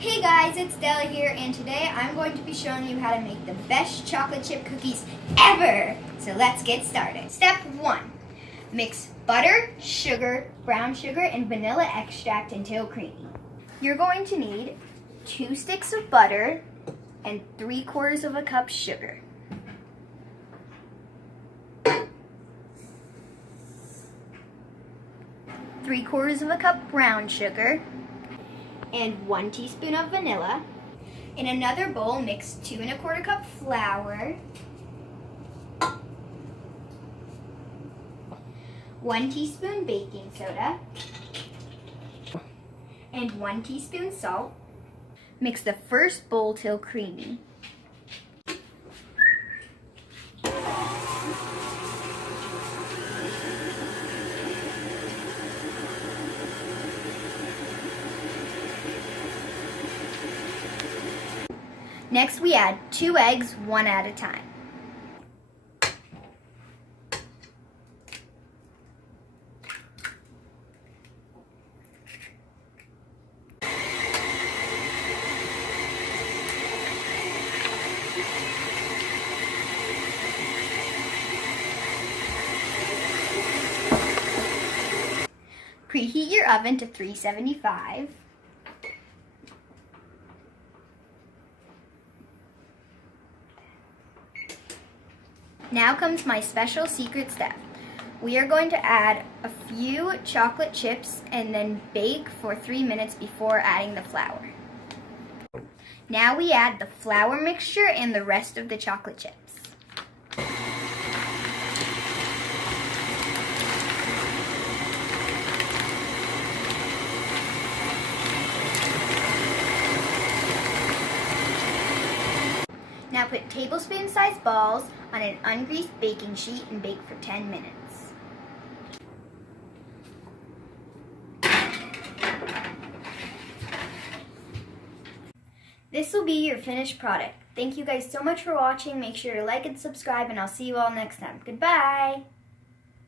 Hey guys, it's Della here, and today I'm going to be showing you how to make the best chocolate chip cookies ever. So let's get started. Step 1. Mix butter, sugar, brown sugar, and vanilla extract until creamy. You're going to need 2 sticks of butter and 3/4 of a cup sugar. Three-quarters of a cup brown sugar, and 1 teaspoon of vanilla. In another bowl, mix 2 1/4 cup flour, 1 teaspoon baking soda, and 1 teaspoon salt. Mix the first bowl till creamy. Next, we add 2 eggs, one at a time. Preheat your oven to 375. Now comes my special secret step. We are going to add a few chocolate chips and then bake for 3 minutes before adding the flour. Now we add the flour mixture and the rest of the chocolate chips. Now put tablespoon-sized balls on an ungreased baking sheet and bake for 10 minutes. This will be your finished product. Thank you guys so much for watching. Make sure to like and subscribe, and I'll see you all next time. Goodbye!